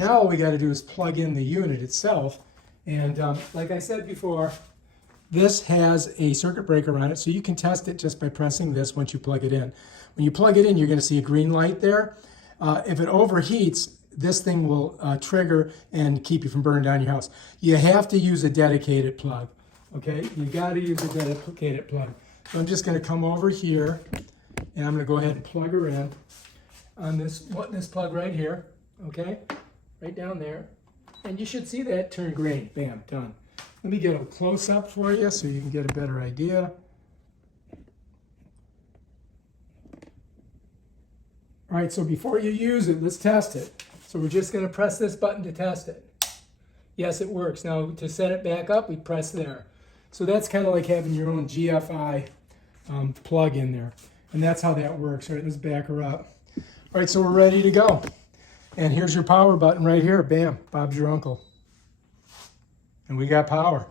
Now all we got to do is plug in the unit itself. And like I said before, this has a circuit breaker on it, so you can test it just by pressing this once you plug it in. When you plug it in, you're going to see a green light there. If it overheats, this thing will trigger and keep you from burning down your house. You have to use a dedicated plug, okay? You got to use a dedicated plug. So I'm just going to come over here, and I'm going to go ahead and plug her in on this plug right here, okay? Right down there. And you should see that turn green. Bam, done. Let me get a close-up for you so you can get a better idea. All right, so before you use it, let's test it. So we're just going to press this button to test it. Yes, it works. Now to set it back up, we press there. So that's kind of like having your own GFI plug in there. And that's how that works. All right, let's back her up. All right, so we're ready to go. And here's your power button right here. Bam, Bob's your uncle. And we got power.